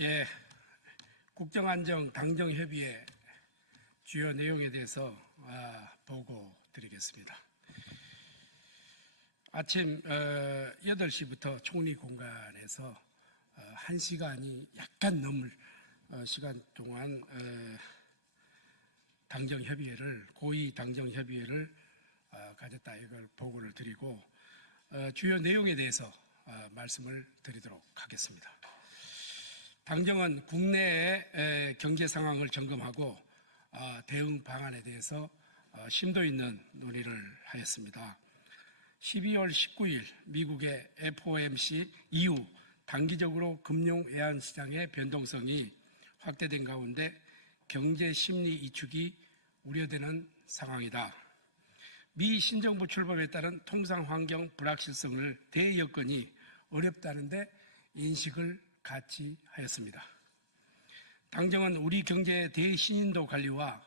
예, 국정안정 당정협의회 주요 내용에 대해서 보고 드리겠습니다. 아침 8시부터 총리 공간에서 1시간이 약간 넘을 시간 동안 당정협의회를, 고위 당정협의회를 가졌다, 이걸 보고를 드리고 주요 내용에 대해서 말씀을 드리도록 하겠습니다. 당정은 국내의 경제 상황을 점검하고 대응 방안에 대해서 심도 있는 논의를 하였습니다. 12월 19일 미국의 FOMC 이후 단기적으로 금융 외환 시장의 변동성이 확대된 가운데 경제 심리 위축이 우려되는 상황이다. 미 신정부 출범에 따른 통상 환경 불확실성을 대여건이 어렵다는 데 인식을 같이 하였습니다. 당정은 우리 경제의 대신인도 관리와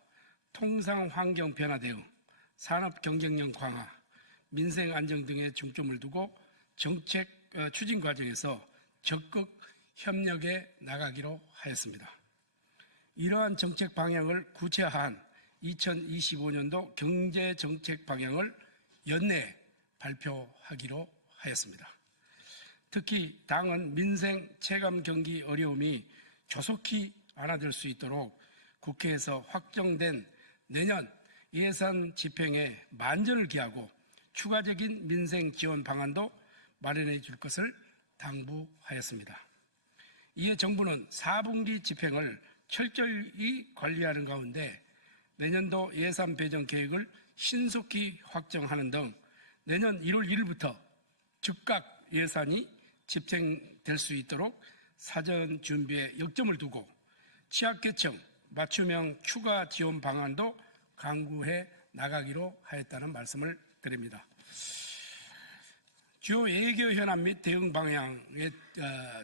통상 환경 변화 대응, 산업 경쟁력 강화, 민생 안정 등에 중점을 두고 정책 추진 과정에서 적극 협력해 나가기로 하였습니다. 이러한 정책 방향을 구체화한 2025년도 경제정책 방향을 연내에 발표하기로 하였습니다. 특히 당은 민생 체감 경기 어려움이 조속히 완화될 수 있도록 국회에서 확정된 내년 예산 집행에 만전을 기하고 추가적인 민생 지원 방안도 마련해 줄 것을 당부하였습니다. 이에 정부는 4분기 집행을 철저히 관리하는 가운데 내년도 예산 배정 계획을 신속히 확정하는 등 내년 1월 1일부터 즉각 예산이 집행될 수 있도록 사전 준비에 역점을 두고 취약계층 맞춤형 추가 지원 방안도 강구해 나가기로 하였다는 말씀을 드립니다. 주요 외교 현안 및 대응 방향에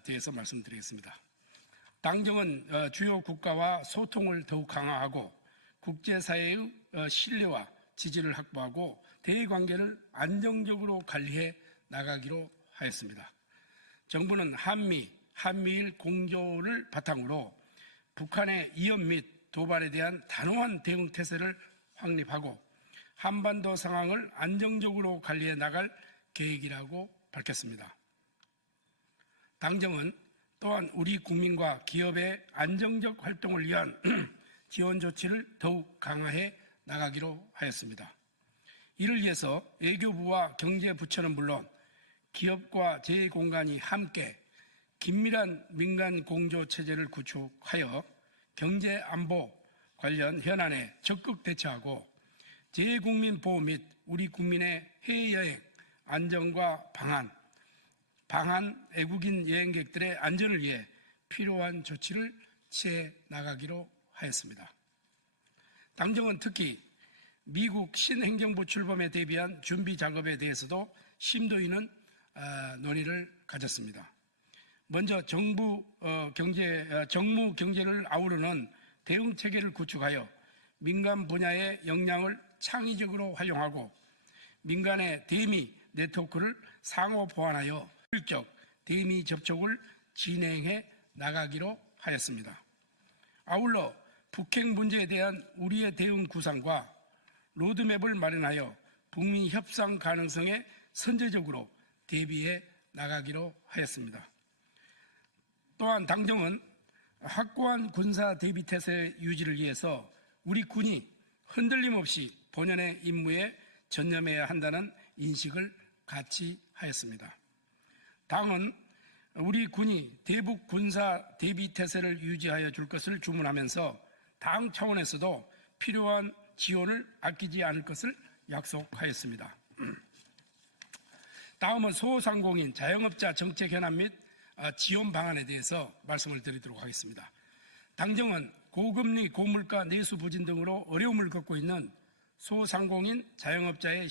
대해서 말씀드리겠습니다. 당정은 주요 국가와 소통을 더욱 강화하고 국제사회의 신뢰와 지지를 확보하고 대외관계를 안정적으로 관리해 나가기로 하였습니다. 정부는 한미일 공조를 바탕으로 북한의 위협 및 도발에 대한 단호한 대응 태세를 확립하고 한반도 상황을 안정적으로 관리해 나갈 계획이라고 밝혔습니다. 당정은 또한 우리 국민과 기업의 안정적 활동을 위한 지원 조치를 더욱 강화해 나가기로 하였습니다. 이를 위해서 외교부와 경제부처는 물론 기업과 제2공간이 함께 긴밀한 민간 공조 체제를 구축하여 경제 안보 관련 현안에 적극 대처하고 제2국민 보호 및 우리 국민의 해외여행 안전과 방한 외국인 여행객들의 안전을 위해 필요한 조치를 취해 나가기로 하였습니다. 당정은 특히 미국 신행정부 출범에 대비한 준비 작업에 대해서도 심도 있는 논의를 가졌습니다. 먼저 정무 경제를 아우르는 대응 체계를 구축하여 민간 분야의 역량을 창의적으로 활용하고 민간의 대미 네트워크를 상호 보완하여 효율적 대미 접촉을 진행해 나가기로 하였습니다. 아울러 북핵 문제에 대한 우리의 대응 구상과 로드맵을 마련하여 북미 협상 가능성에 선제적으로 대비해 나가기로 하였습니다. 또한 당정은 확고한 군사 대비 태세 유지를 위해서 우리 군이 흔들림 없이 본연의 임무에 전념해야 한다는 인식을 같이 하였습니다. 당은 우리 군이 대북 군사 대비 태세를 유지하여 줄 것을 주문하면서 당 차원에서도 필요한 지원을 아끼지 않을 것을 약속하였습니다. 다음은 소상공인, 자영업자 정책 현안 및 지원 방안에 대해서 말씀을 드리도록 하겠습니다. 당정은 고금리, 고물가, 내수 부진 등으로 어려움을 겪고 있는 소상공인, 자영업자의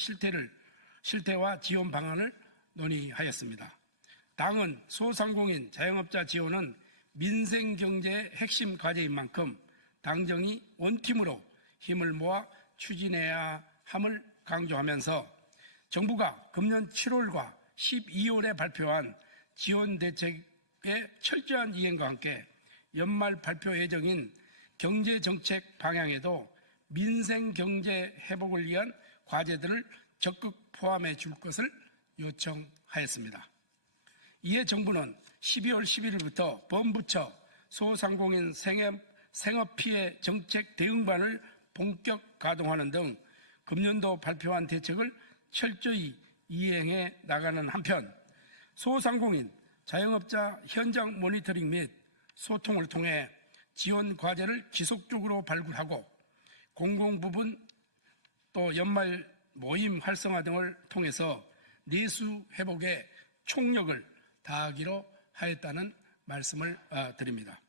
실태와 지원 방안을 논의하였습니다. 당은 소상공인, 자영업자 지원은 민생경제의 핵심 과제인 만큼 당정이 원팀으로 힘을 모아 추진해야 함을 강조하면서 정부가 금년 7월과 12월에 발표한 지원 대책의 철저한 이행과 함께 연말 발표 예정인 경제정책 방향에도 민생경제 회복을 위한 과제들을 적극 포함해 줄 것을 요청하였습니다. 이에 정부는 12월 11일부터 범부처 소상공인 생업피해 정책 대응반을 본격 가동하는 등 금년도 발표한 대책을 철저히 이행해 나가는 한편 소상공인, 자영업자 현장 모니터링 및 소통을 통해 지원 과제를 지속적으로 발굴하고 공공부문 또 연말 모임 활성화 등을 통해서 내수 회복에 총력을 다하기로 하였다는 말씀을 드립니다.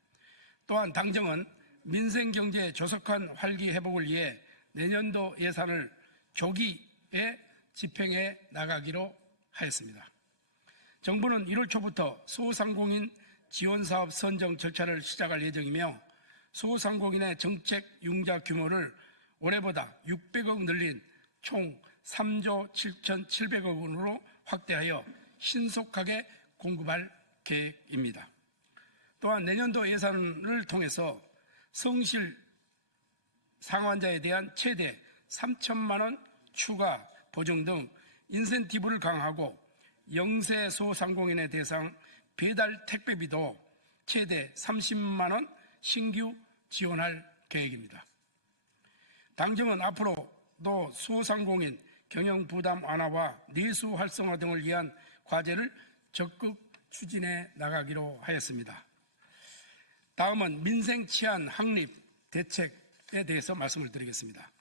또한 당정은 민생경제 조속한 활기 회복을 위해 내년도 예산을 조기에 집행해 나가기로 하였습니다. 정부는 1월 초부터 소상공인 지원사업 선정 절차를 시작할 예정이며 소상공인의 정책 융자 규모를 올해보다 600억 늘린 총 3조 7,700억 원으로 확대하여 신속하게 공급할 계획입니다. 또한 내년도 예산을 통해서 성실 상환자에 대한 최대 3천만 원 추가 보증 등 인센티브를 강화하고 영세 소상공인의 대상 배달 택배비도 최대 30만 원 신규 지원할 계획입니다. 당정은 앞으로도 소상공인 경영 부담 완화와 내수 활성화 등을 위한 과제를 적극 추진해 나가기로 하였습니다. 다음은 민생 치안 확립 대책에 대해서 말씀을 드리겠습니다.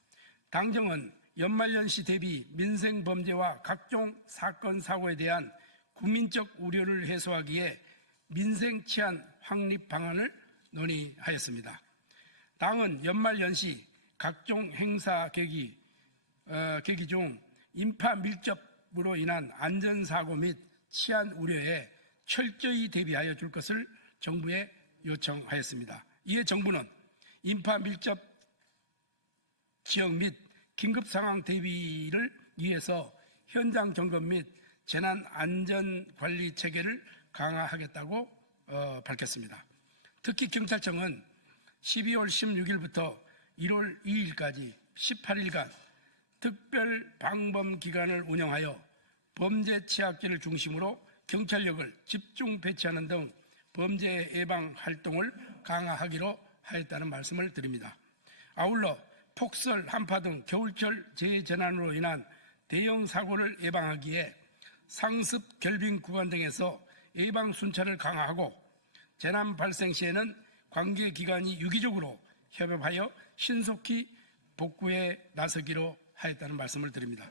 당정은 연말연시 대비 민생 범죄와 각종 사건 사고에 대한 국민적 우려를 해소하기에 민생 치안 확립 방안을 논의하였습니다. 당은 연말연시 각종 행사 계기 중 인파 밀접으로 인한 안전사고 및 치안 우려에 철저히 대비하여 줄 것을 정부에 요청하였습니다. 이에 정부는 인파 밀접 지역 및 긴급상황 대비를 위해서 현장 점검 및 재난안전관리 체계를 강화하겠다고 밝혔습니다. 특히 경찰청은 12월 16일부터 1월 2일까지 18일간 특별 방범 기간을 운영하여 범죄 취약지를 중심으로 경찰력을 집중 배치하는 등 범죄 예방 활동을 강화하기로 하였다는 말씀을 드립니다. 아울러 폭설, 한파 등 겨울철 재재난으로 인한 대형 사고를 예방하기에 상습 결빙 구간 등에서 예방 순찰을 강화하고 재난 발생 시에는 관계 기관이 유기적으로 협업하여 신속히 복구에 나서기로 하였다는 말씀을 드립니다.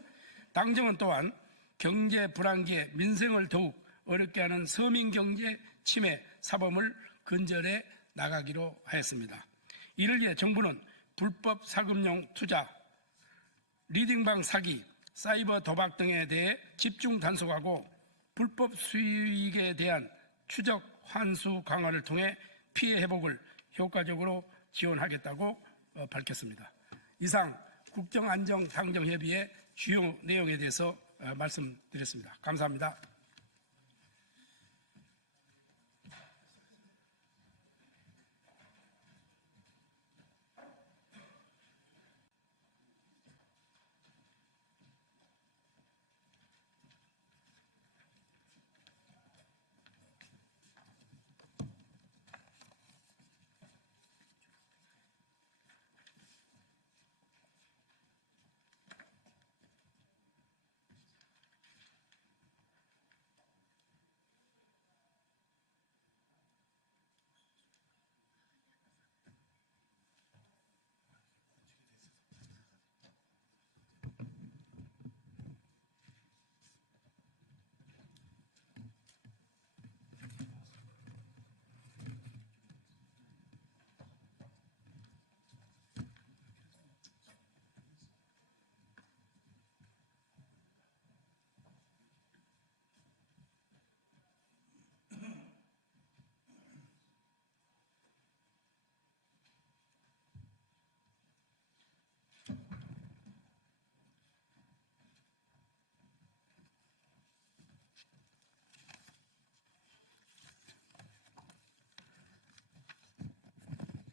당정은 또한 경제 불안기에 민생을 더욱 어렵게 하는 서민경제 침해 사범을 근절해 나가기로 하였습니다. 이를 위해 정부는 불법 사금융 투자, 리딩방 사기, 사이버 도박 등에 대해 집중 단속하고 불법 수익에 대한 추적 환수 강화를 통해 피해 회복을 효과적으로 지원하겠다고 밝혔습니다. 이상 국정안정당정협의회 주요 내용에 대해서 말씀드렸습니다. 감사합니다.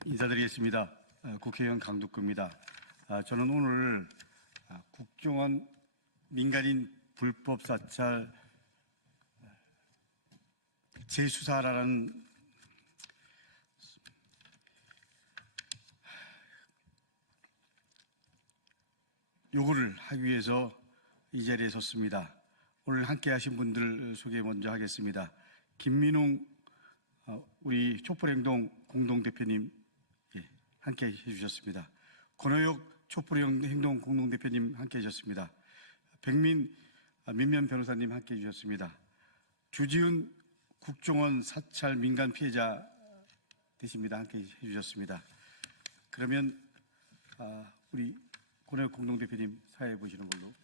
인사드리겠습니다. 국회의원 강두구입니다. 저는 오늘 국정원 민간인 불법 사찰 재수사라는 요구를 하기 위해서 이 자리에 섰습니다. 오늘 함께 하신 분들 소개 먼저 하겠습니다. 김민웅 우리 촛불행동 공동대표님 함께 해주셨습니다. 권호혁 촛불행동 공동대표님 함께 해주셨습니다. 백민 민면 변호사님 함께 해주셨습니다. 주지훈 국정원 사찰 민간 피해자 되십니다. 함께 해주셨습니다. 그러면 우리 권호혁 공동대표님 사회 보시는 걸로.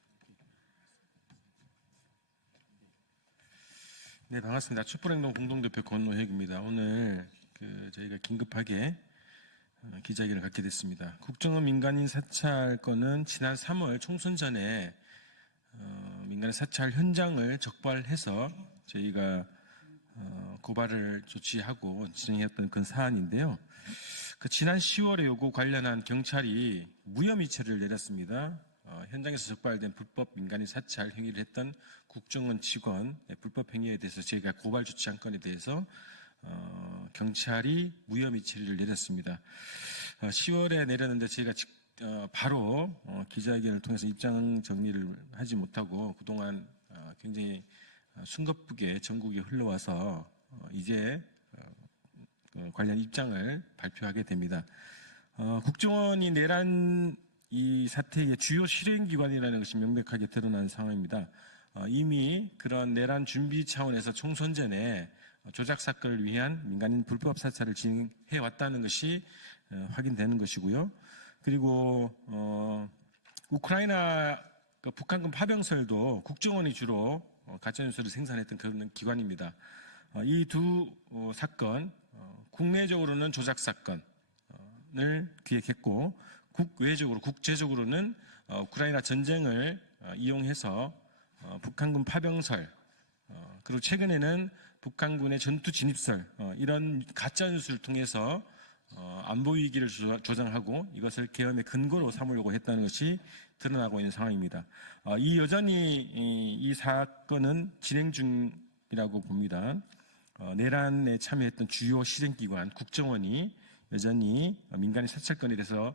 네, 반갑습니다. 촛불행동 공동대표 권노혁입니다. 오늘 저희가 긴급하게 기자회견을 갖게 됐습니다. 국정원 민간인 사찰 건은 지난 3월 총선 전에 민간인 사찰 현장을 적발해서 저희가 고발을 조치하고 진행했던 그 사안인데요. 지난 10월에 요구 관련한 경찰이 무혐의 처리를 내렸습니다. 현장에서 적발된 불법 민간인 사찰 행위를 했던 국정원 직원 불법 행위에 대해서 저희가 고발 조치한 건에 대해서 경찰이 무혐의 처리를 내렸습니다. 10월에 내렸는데 저희가 바로 기자회견을 통해서 입장 정리를 하지 못하고 그동안 굉장히 숨가쁘게 전국에 흘러와서 이제 관련 입장을 발표하게 됩니다. 국정원이 내란 이 사태의 주요 실행기관이라는 것이 명백하게 드러난 상황입니다. 이미 그런 내란 준비 차원에서 총선 전에 조작 사건을 위한 민간인 불법 사찰을 진행해 왔다는 것이 확인되는 것이고요. 그리고 우크라이나 북한군 파병설도 국정원이 주로 가짜뉴스를 생산했던 그런 기관입니다. 이 두 사건 국내적으로는 조작 사건을 기획했고 국외적으로 국제적으로는 우크라이나 전쟁을 이용해서 북한군 파병설 그리고 최근에는 북한군의 전투 진입설 이런 가짜 뉴스를 통해서 안보 위기를 조장하고 이것을 계엄의 근거로 삼으려고 했다는 것이 드러나고 있는 상황입니다. 여전히 이 사건은 진행 중이라고 봅니다. 내란에 참여했던 주요 실행기관 국정원이 여전히 민간인 사찰건에 대해서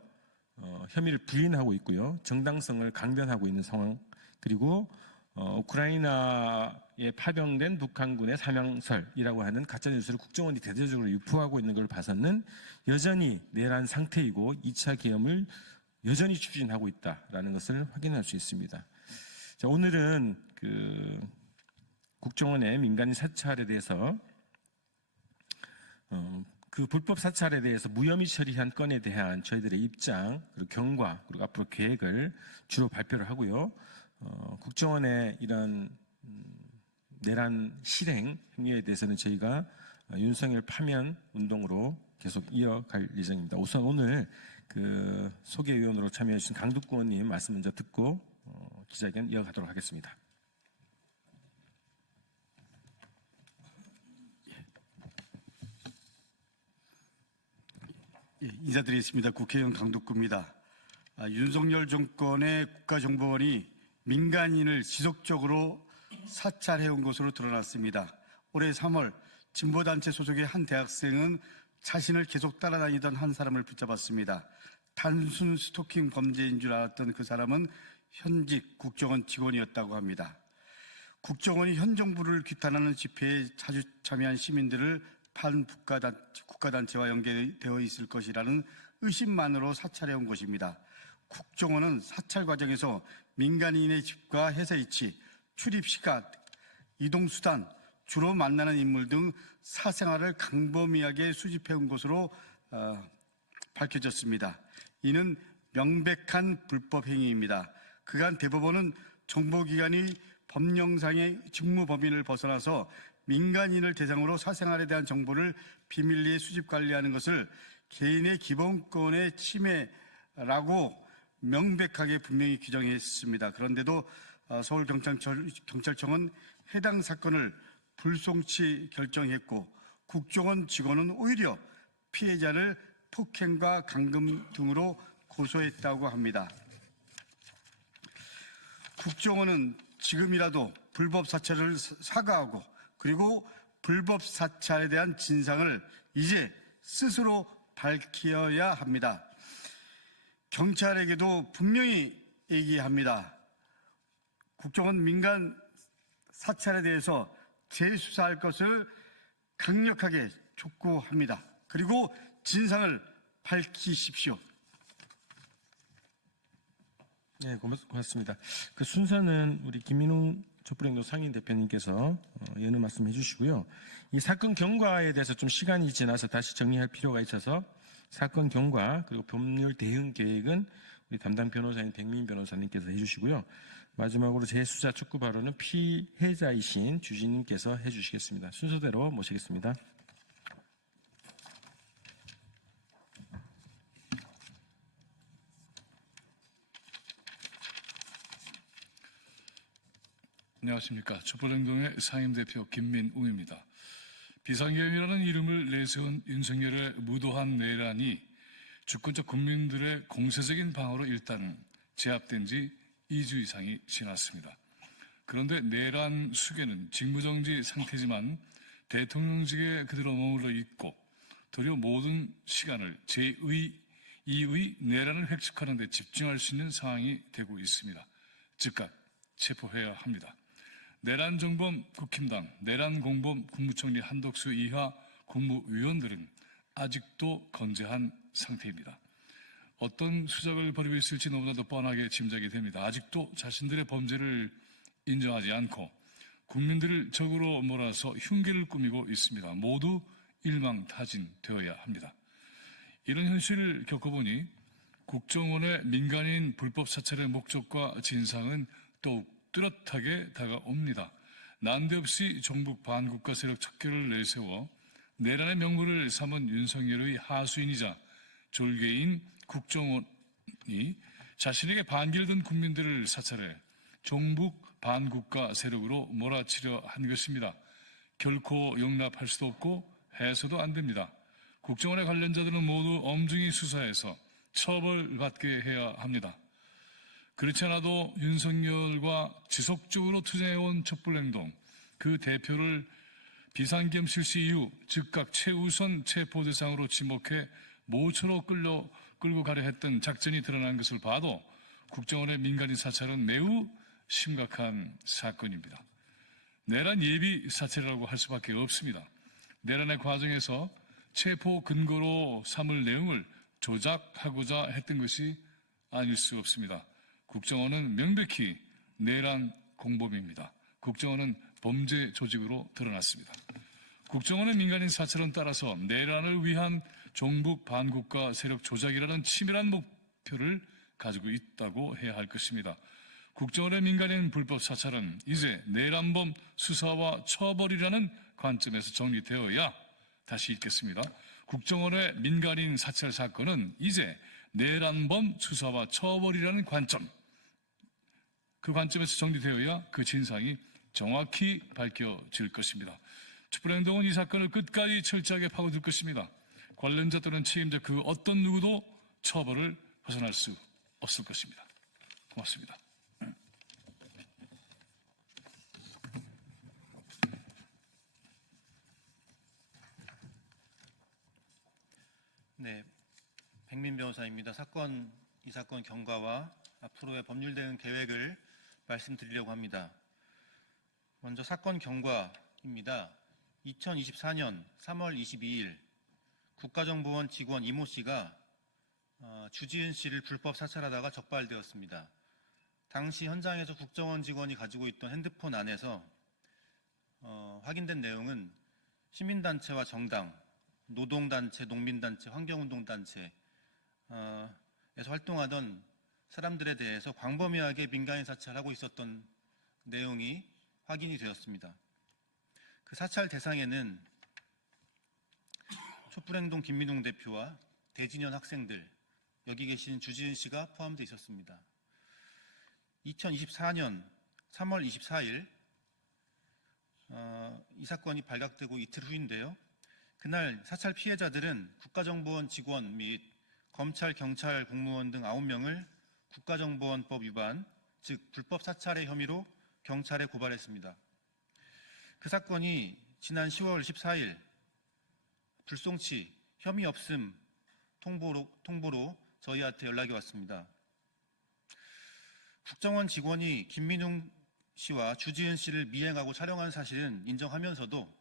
혐의를 부인하고 있고요. 정당성을 강변하고 있는 상황 그리고 우크라이나에 파병된 북한군의 사명설이라고 하는 가짜뉴스를 국정원이 대대적으로 유포하고 있는 걸 봐서는 여전히 내란 상태이고 2차 계엄을 여전히 추진하고 있다라는 것을 확인할 수 있습니다. 자, 오늘은 국정원의 민간인 사찰에 대해서 그 불법 사찰에 대해서 무혐의 처리한 건에 대한 저희들의 입장, 그리고 경과, 그리고 앞으로 계획을 주로 발표를 하고요. 국정원의 이런 내란 실행 행위에 대해서는 저희가 윤석열 파면 운동으로 계속 이어갈 예정입니다. 우선 오늘 소개위원으로 참여해 주신 강두구 의원님 말씀 먼저 듣고 기자회견 이어가도록 하겠습니다. 인사드리겠습니다. 국회의원 강두구입니다. 윤석열 정권의 국가정보원이 민간인을 지속적으로 사찰해온 것으로 드러났습니다. 올해 3월 진보단체 소속의 한 대학생은 자신을 계속 따라다니던 한 사람을 붙잡았습니다. 단순 스토킹 범죄인 줄 알았던 그 사람은 현직 국정원 직원이었다고 합니다. 국정원이 현 정부를 규탄하는 집회에 자주 참여한 시민들을 국가단체와 연계되어 있을 것이라는 의심만으로 사찰해온 것입니다. 국정원은 사찰 과정에서 민간인의 집과 회사 위치, 출입시간, 이동수단, 주로 만나는 인물 등 사생활을 강범위하게 수집해온 것으로 밝혀졌습니다. 이는 명백한 불법 행위입니다. 그간 대법원은 정보기관이 법령상의 직무 범위를 벗어나서 민간인을 대상으로 사생활에 대한 정보를 비밀리에 수집 관리하는 것을 개인의 기본권의 침해라고 명백하게 분명히 규정했습니다. 그런데도 서울경찰청은 해당 사건을 불송치 결정했고 국정원 직원은 오히려 피해자를 폭행과 감금 등으로 고소했다고 합니다. 국정원은 지금이라도 불법 사찰을 사과하고 그리고 불법 사찰에 대한 진상을 이제 스스로 밝혀야 합니다. 경찰에게도 분명히 얘기합니다. 국정원 민간 사찰에 대해서 재수사할 것을 강력하게 촉구합니다. 그리고 진상을 밝히십시오. 네, 고맙습니다. 그 순서는 우리 김민웅 촛불행동 상임 대표님께서 여는 말씀해 주시고요. 이 사건 경과에 대해서 좀 시간이 지나서 다시 정리할 필요가 있어서 사건 경과 그리고 법률 대응 계획은 우리 담당 변호사인 백민 변호사님께서 해주시고요. 마지막으로 재수사 촉구 발언은 피해자이신 주진님께서 해주시겠습니다. 순서대로 모시겠습니다. 안녕하십니까. 촛불행동의 상임대표 김민웅입니다. 비상계엄이라는 이름을 내세운 윤석열의 무도한 내란이 주권적 국민들의 공세적인 방어로 일단 제압된 지 2주 이상이 지났습니다. 그런데 내란 수괴는 직무정지 상태지만 대통령직에 그대로 머물러 있고 도리어 모든 시간을 제2의 내란을 획책하는 데 집중할 수 있는 상황이 되고 있습니다. 즉각 체포해야 합니다. 내란정범 국힘당, 내란공범 국무총리 한덕수 이하 국무위원들은 아직도 건재한 상태입니다. 어떤 수작을 벌이고 있을지 너무나도 뻔하게 짐작이 됩니다. 아직도 자신들의 범죄를 인정하지 않고 국민들을 적으로 몰아서 흉기를 꾸미고 있습니다. 모두 일망타진되어야 합니다. 이런 현실을 겪어보니 국정원의 민간인 불법 사찰의 목적과 진상은 더욱 뚜렷하게 다가옵니다. 난데없이 종북 반국가 세력 척결을 내세워 내란의 명분을 삼은 윤석열의 하수인이자 졸개인 국정원이 자신에게 반길던 국민들을 사찰해 종북 반국가 세력으로 몰아치려 한 것입니다. 결코 용납할 수도 없고 해서도 안 됩니다. 국정원의 관련자들은 모두 엄중히 수사해서 처벌받게 해야 합니다. 그렇지 않아도 윤석열과 지속적으로 투쟁해온 촛불행동, 그 대표를 비상계엄 실시 이후 즉각 최우선 체포 대상으로 지목해 모처로 끌고 가려 했던 작전이 드러난 것을 봐도 국정원의 민간인 사찰은 매우 심각한 사건입니다. 내란 예비 사찰이라고 할 수밖에 없습니다. 내란의 과정에서 체포 근거로 삼을 내용을 조작하고자 했던 것이 아닐 수 없습니다. 국정원은 명백히 내란 공범입니다. 국정원은 범죄 조직으로 드러났습니다. 국정원의 민간인 사찰은 따라서 내란을 위한 종북 반국가 세력 조작이라는 치밀한 목표를 가지고 있다고 해야 할 것입니다. 국정원의 민간인 불법 사찰은 이제 내란범 수사와 처벌이라는 관점에서 정리되어야, 다시 읽겠습니다. 국정원의 민간인 사찰 사건은 이제 내란범 수사와 처벌이라는 관점, 그 관점에서 정리되어야 그 진상이 정확히 밝혀질 것입니다. 촛불행동은 이 사건을 끝까지 철저하게 파고들 것입니다. 관련자 또는 책임자 그 어떤 누구도 처벌을 벗어날 수 없을 것입니다. 고맙습니다. 네, 백민 변호사입니다. 이 사건 경과와 앞으로의 법률 대응 계획을 말씀드리려고 합니다. 먼저 사건 경과입니다. 2024년 3월 22일 국가정보원 직원 이모 씨가 주지은 씨를 불법 사찰하다가 적발되었습니다. 당시 현장에서 국정원 직원이 가지고 있던 핸드폰 안에서 확인된 내용은 시민단체와 정당, 노동단체, 농민단체, 환경운동단체에서 활동하던 사람들에 대해서 광범위하게 민간인 사찰하고 있었던 내용이 확인이 되었습니다. 그 사찰 대상에는 촛불행동 김민웅 대표와 대진현 학생들, 여기 계신 주지은 씨가 포함되어 있었습니다. 2024년 3월 24일 이 사건이 발각되고 이틀 후인데요. 그날 사찰 피해자들은 국가정보원 직원 및 검찰, 경찰, 공무원 등 9명을 국가정보원법 위반, 즉 불법 사찰의 혐의로 경찰에 고발했습니다. 그 사건이 지난 10월 14일 불송치 혐의 없음 통보로 저희한테 연락이 왔습니다. 국정원 직원이 김민웅 씨와 주지은 씨를 미행하고 촬영한 사실은 인정하면서도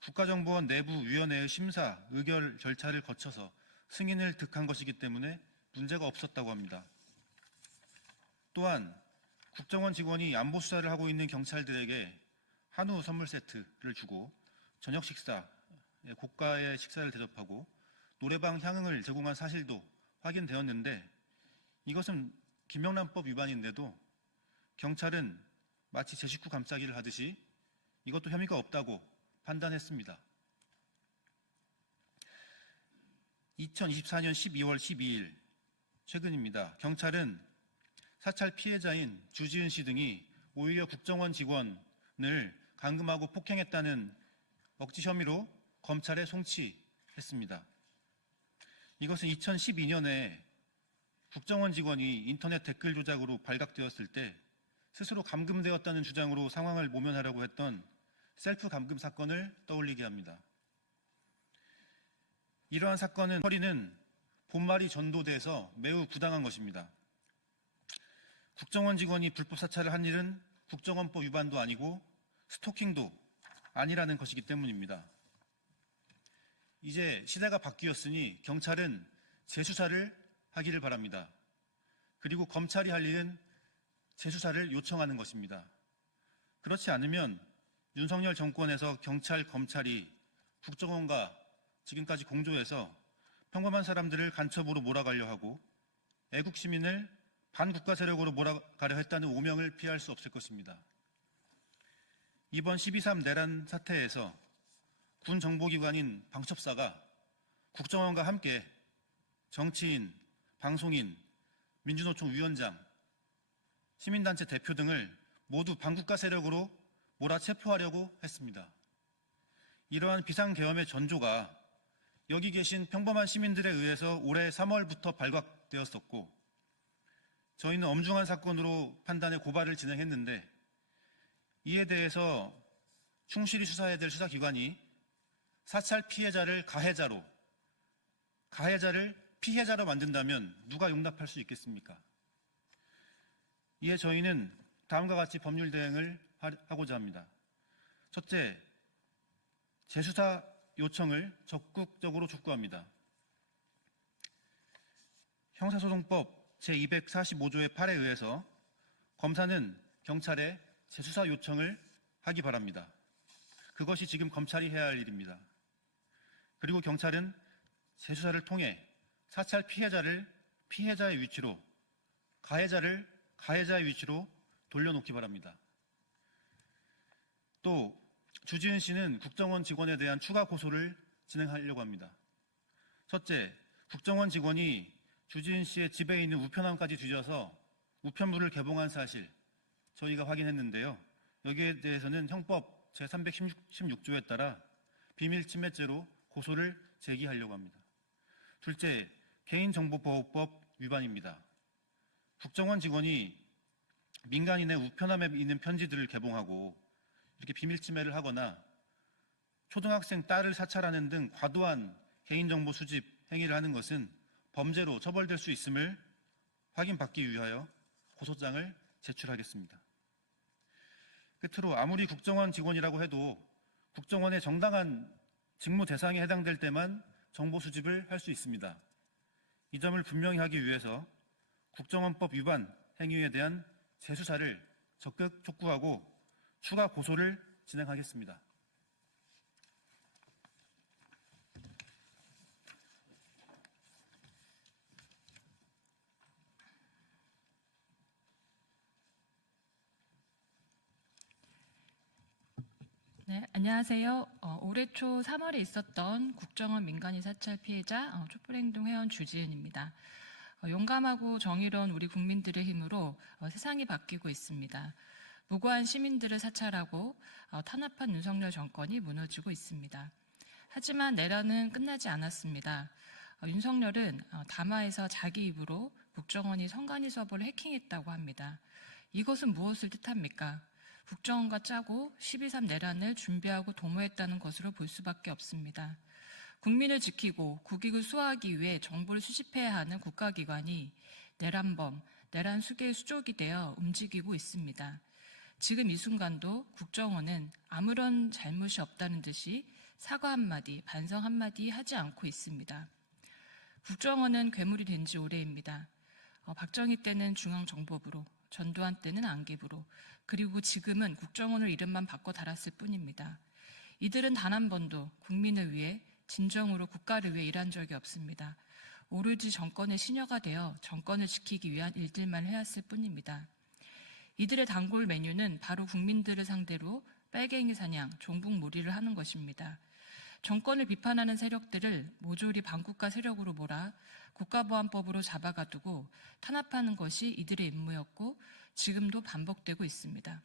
국가정보원 내부위원회의 심사, 의결 절차를 거쳐서 승인을 득한 것이기 때문에 문제가 없었다고 합니다. 또한 국정원 직원이 안보 수사를 하고 있는 경찰들에게 한우 선물 세트를 주고 저녁 식사, 고가의 식사를 대접하고 노래방 향응을 제공한 사실도 확인되었는데 이것은 김영란법 위반인데도 경찰은 마치 제 식구 감싸기를 하듯이 이것도 혐의가 없다고 판단했습니다. 2024년 12월 12일 최근입니다. 경찰은 사찰 피해자인 주지은 씨 등이 오히려 국정원 직원을 감금하고 폭행했다는 억지 혐의로 검찰에 송치했습니다. 이것은 2012년에 국정원 직원이 인터넷 댓글 조작으로 발각되었을 때 스스로 감금되었다는 주장으로 상황을 모면하려고 했던 셀프 감금 사건을 떠올리게 합니다. 이러한 사건은 처리는 본말이 전도돼서 매우 부당한 것입니다. 국정원 직원이 불법 사찰을 한 일은 국정원법 위반도 아니고 스토킹도 아니라는 것이기 때문입니다. 이제 시대가 바뀌었으니 경찰은 재수사를 하기를 바랍니다. 그리고 검찰이 할 일은 재수사를 요청하는 것입니다. 그렇지 않으면 윤석열 정권에서 경찰, 검찰이 국정원과 지금까지 공조해서 평범한 사람들을 간첩으로 몰아가려 하고 애국 시민을 반국가 세력으로 몰아가려 했다는 오명을 피할 수 없을 것입니다. 이번 12.3 내란 사태에서 군 정보기관인 방첩사가 국정원과 함께 정치인, 방송인, 민주노총 위원장, 시민단체 대표 등을 모두 반국가 세력으로 몰아체포하려고 했습니다. 이러한 비상계엄의 전조가 여기 계신 평범한 시민들에 의해서 올해 3월부터 발각되었었고 저희는 엄중한 사건으로 판단해 고발을 진행했는데 이에 대해서 충실히 수사해야 될 수사기관이 사찰 피해자를 가해자를 피해자로 만든다면 누가 용납할 수 있겠습니까? 이에 저희는 다음과 같이 법률 대응을 하고자 합니다. 첫째, 재수사 요청을 적극적으로 촉구합니다. 형사소송법 제245조의 8에 의해서 검사는 경찰에 재수사 요청을 하기 바랍니다. 그것이 지금 검찰이 해야 할 일입니다. 그리고 경찰은 재수사를 통해 사찰 피해자를 피해자의 위치로, 가해자를 가해자의 위치로 돌려놓기 바랍니다. 또 주지은 씨는 국정원 직원에 대한 추가 고소를 진행하려고 합니다. 첫째, 국정원 직원이 주지은 씨의 집에 있는 우편함까지 뒤져서 우편물을 개봉한 사실 저희가 확인했는데요. 여기에 대해서는 형법 제316조에 따라 비밀침해죄로 고소를 제기하려고 합니다. 둘째, 개인정보보호법 위반입니다. 국정원 직원이 민간인의 우편함에 있는 편지들을 개봉하고 이렇게 비밀침해를 하거나 초등학생 딸을 사찰하는 등 과도한 개인정보 수집 행위를 하는 것은 범죄로 처벌될 수 있음을 확인받기 위하여 고소장을 제출하겠습니다. 끝으로 아무리 국정원 직원이라고 해도 국정원의 정당한 직무 대상에 해당될 때만 정보 수집을 할 수 있습니다. 이 점을 분명히 하기 위해서 국정원법 위반 행위에 대한 재수사를 적극 촉구하고 추가 고소를 진행하겠습니다. 네, 안녕하세요. 올해 초 3월에 있었던 국정원 민간인 사찰 피해자 촛불행동 회원 주지은입니다. 용감하고 정의로운 우리 국민들의 힘으로 세상이 바뀌고 있습니다. 무고한 시민들을 사찰하고 탄압한 윤석열 정권이 무너지고 있습니다. 하지만 내란은 끝나지 않았습니다. 윤석열은 담화에서 자기 입으로 국정원이 선관위 서버를 해킹했다고 합니다. 이것은 무엇을 뜻합니까? 국정원과 짜고 12.3 내란을 준비하고 도모했다는 것으로 볼 수밖에 없습니다. 국민을 지키고 국익을 수호하기 위해 정보를 수집해야 하는 국가기관이 내란범, 내란 수계의 수족이 되어 움직이고 있습니다. 지금 이 순간도 국정원은 아무런 잘못이 없다는 듯이 사과 한마디, 반성 한마디 하지 않고 있습니다. 국정원은 괴물이 된 지 오래입니다. 박정희 때는 중앙정보부로, 전두환 때는 안개부로, 그리고 지금은 국정원을 이름만 바꿔 달았을 뿐입니다. 이들은 단 한 번도 국민을 위해 진정으로 국가를 위해 일한 적이 없습니다. 오로지 정권의 시녀가 되어 정권을 지키기 위한 일들만 해왔을 뿐입니다. 이들의 단골 메뉴는 바로 국민들을 상대로 빨갱이 사냥, 종북몰이를 하는 것입니다. 정권을 비판하는 세력들을 모조리 반국가 세력으로 몰아 국가보안법으로 잡아가두고 탄압하는 것이 이들의 임무였고 지금도 반복되고 있습니다.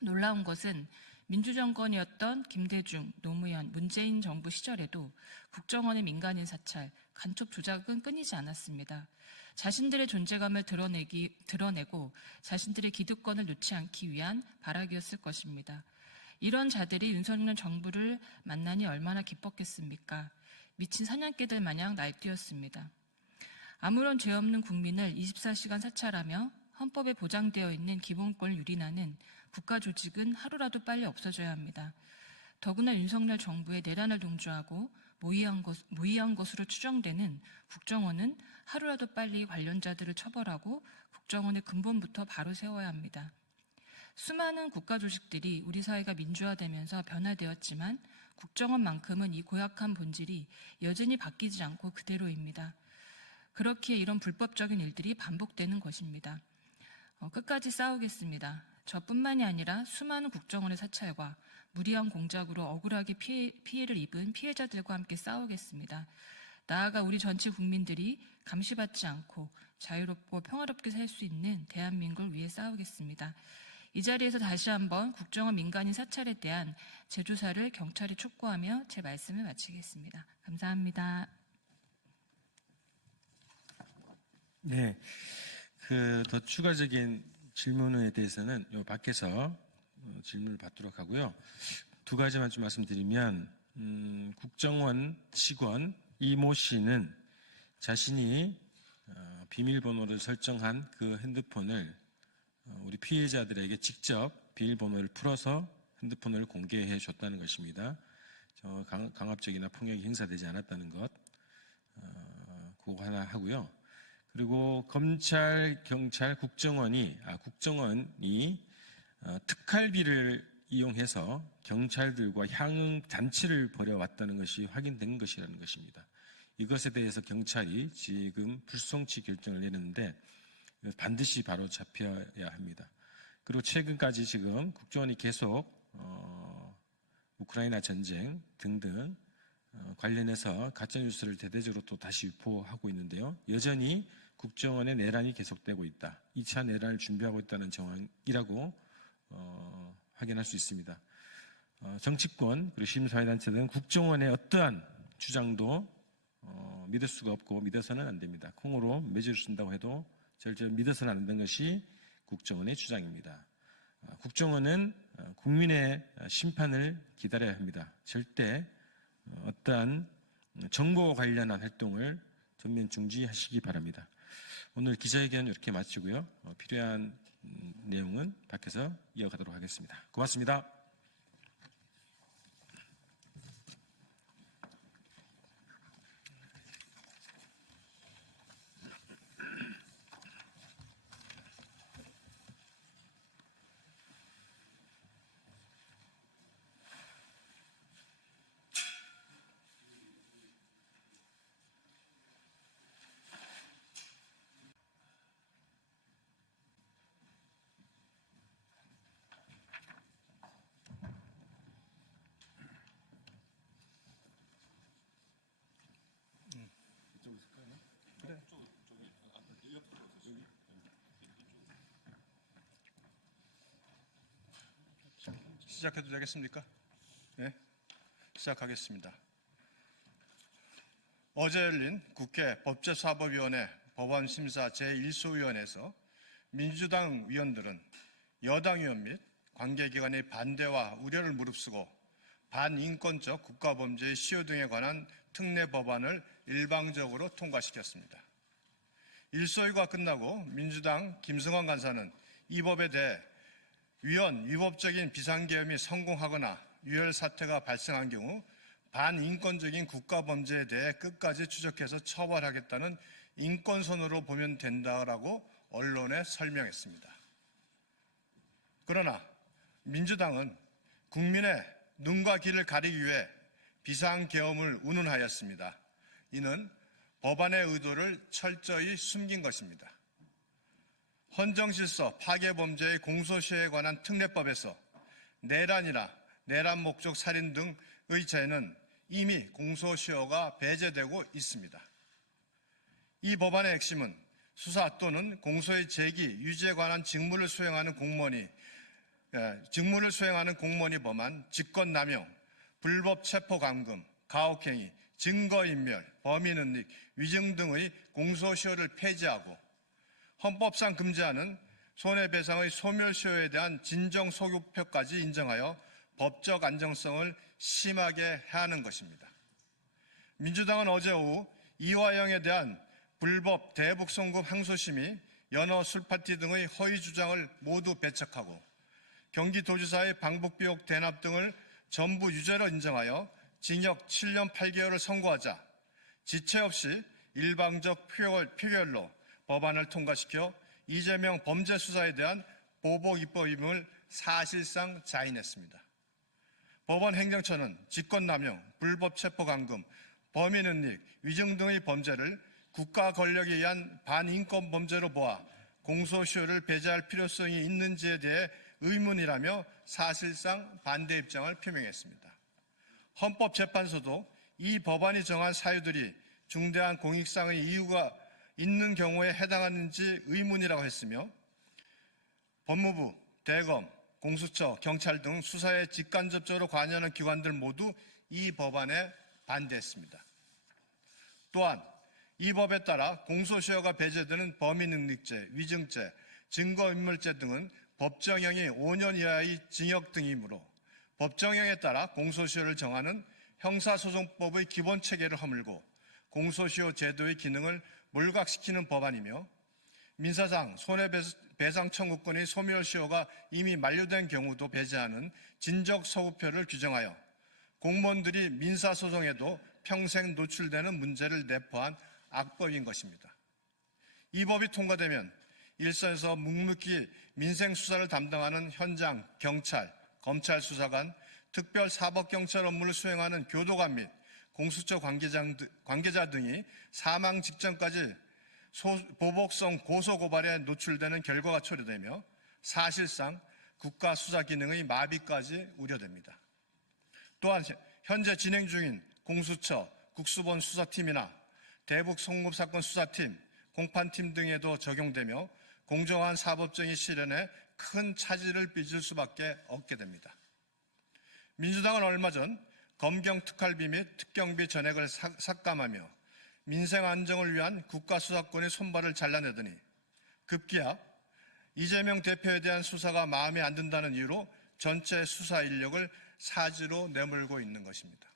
놀라운 것은 민주정권이었던 김대중, 노무현, 문재인 정부 시절에도 국정원의 민간인 사찰, 간첩 조작은 끊이지 않았습니다. 자신들의 존재감을 드러내고 자신들의 기득권을 놓지 않기 위한 발악이었을 것입니다. 이런 자들이 윤석열 정부를 만나니 얼마나 기뻤겠습니까? 미친 사냥개들 마냥 날뛰었습니다. 아무런 죄 없는 국민을 24시간 사찰하며 헌법에 보장되어 있는 기본권을 유린하는 국가조직은 하루라도 빨리 없어져야 합니다. 더구나 윤석열 정부의 내란을 동조하고 모의한 것으로 추정되는 국정원은 하루라도 빨리 관련자들을 처벌하고 국정원의 근본부터 바로 세워야 합니다. 수많은 국가조직들이 우리 사회가 민주화되면서 변화되었지만 국정원만큼은 이 고약한 본질이 여전히 바뀌지 않고 그대로입니다. 그렇기에 이런 불법적인 일들이 반복되는 것입니다. 끝까지 싸우겠습니다. 저뿐만이 아니라 수많은 국정원의 사찰과 무리한 공작으로 억울하게 피해를 입은 피해자들과 함께 싸우겠습니다. 나아가 우리 전체 국민들이 감시받지 않고 자유롭고 평화롭게 살 수 있는 대한민국을 위해 싸우겠습니다. 이 자리에서 다시 한번 국정원 민간인 사찰에 대한 재조사를 경찰에 촉구하며 제 말씀을 마치겠습니다. 감사합니다. 네, 더 추가적인 질문에 대해서는 요 밖에서 질문을 받도록 하고요. 두 가지만 좀 말씀드리면 국정원 직원 이모 씨는 자신이 비밀번호를 설정한 그 핸드폰을 우리 피해자들에게 직접 비밀번호를 풀어서 핸드폰을 공개해 줬다는 것입니다. 강압적이나 폭력이 행사되지 않았다는 것, 그거 하나 하고요. 그리고 검찰, 경찰, 국정원이 특활비를 이용해서 경찰들과 향응 잔치를 벌여왔다는 것이 확인된 것이라는 것입니다. 이것에 대해서 경찰이 지금 불송치 결정을 내렸는데 반드시 바로 잡혀야 합니다. 그리고 최근까지 지금 국정원이 계속 우크라이나 전쟁 등등 관련해서 가짜뉴스를 대대적으로 또 다시 유포하고 있는데요. 여전히 국정원의 내란이 계속되고 있다. 2차 내란을 준비하고 있다는 정황이라고 확인할 수 있습니다. 정치권 그리고 시민사회단체 등 국정원의 어떠한 주장도 믿을 수가 없고 믿어서는 안 됩니다. 콩으로 매주를 쓴다고 해도 절대 믿어서는 안 되는 것이 국정원의 주장입니다. 국정원은 국민의 심판을 기다려야 합니다. 절대 어떠한 정보 관련한 활동을 전면 중지하시기 바랍니다. 오늘 기자회견 이렇게 마치고요. 필요한 내용은 밖에서 이어가도록 하겠습니다. 고맙습니다. 시작해도 되겠습니까? 네. 시작하겠습니다. 어제 열린 국회 법제사법위원회 법안심사 제1소위원회에서 민주당 위원들은 여당 의원 및 관계기관의 반대와 우려를 무릅쓰고 반인권적 국가범죄의 시효 등에 관한 특례 법안을 일방적으로 통과시켰습니다. 1소위가 끝나고 민주당 김승환 간사는 이 법에 대해 위헌 위법적인 비상계엄이 성공하거나 유혈 사태가 발생한 경우 반인권적인 국가범죄에 대해 끝까지 추적해서 처벌하겠다는 인권선언으로 보면 된다라고 언론에 설명했습니다. 그러나 민주당은 국민의 눈과 귀를 가리기 위해 비상계엄을 운운하였습니다. 이는 법안의 의도를 철저히 숨긴 것입니다. 헌정질서 파괴범죄의 공소시효에 관한 특례법에서 내란이나 내란 목적 살인 등의 죄는 이미 공소시효가 배제되고 있습니다. 이 법안의 핵심은 수사 또는 공소의 제기, 유지에 관한 직무를 수행하는 공무원이 범한 직권남용, 불법 체포감금, 가혹행위, 증거인멸, 범인은닉, 위증 등의 공소시효를 폐지하고 헌법상 금지하는 손해배상의 소멸시효에 대한 진정소급표까지 인정하여 법적 안정성을 심하게 해하는 것입니다. 민주당은 어제 오후 이화영에 대한 불법 대북송금 항소심의 연어 술파티 등의 허위 주장을 모두 배척하고 경기도지사의 방북비 의혹 대납 등을 전부 유죄로 인정하여 징역 7년 8개월을 선고하자 지체 없이 일방적 표결로 법안을 통과시켜 이재명 범죄 수사에 대한 보복 입법임을 사실상 자인했습니다. 법원 행정처는 직권남용, 불법 체포감금, 범인은닉, 위증 등의 범죄를 국가 권력에 의한 반인권 범죄로 보아 공소시효를 배제할 필요성이 있는지에 대해 의문이라며 사실상 반대 입장을 표명했습니다. 헌법재판소도 이 법안이 정한 사유들이 중대한 공익상의 이유가 있는 경우에 해당하는지 의문이라고 했으며 법무부, 대검, 공수처, 경찰 등 수사에 직간접적으로 관여하는 기관들 모두 이 법안에 반대했습니다. 또한 이 법에 따라 공소시효가 배제되는 범인능력죄, 위증죄, 증거인멸죄 등은 법정형이 5년 이하의 징역 등이므로 법정형에 따라 공소시효를 정하는 형사소송법의 기본 체계를 허물고 공소시효 제도의 기능을 몰각시키는 법안이며 민사상 손해배상 청구권의 소멸시효가 이미 만료된 경우도 배제하는 진적소급표를 규정하여 공무원들이 민사소송에도 평생 노출되는 문제를 내포한 악법인 것입니다. 이 법이 통과되면 일선에서 묵묵히 민생수사를 담당하는 현장, 경찰, 검찰 수사관, 특별사법경찰 업무를 수행하는 교도관 및 공수처 관계자 등이 사망 직전까지 보복성 고소고발에 노출되는 결과가 초래되며 사실상 국가수사 기능의 마비까지 우려됩니다. 또한 현재 진행 중인 공수처, 국수본 수사팀이나 대북 송금 사건 수사팀, 공판팀 등에도 적용되며 공정한 사법정의 실현에 큰 차질을 빚을 수밖에 없게 됩니다. 민주당은 얼마 전 검경 특활비 및 특경비 전액을 삭감하며 민생 안정을 위한 국가수사권의 손발을 잘라내더니 급기야 이재명 대표에 대한 수사가 마음에 안 든다는 이유로 전체 수사 인력을 사지로 내몰고 있는 것입니다.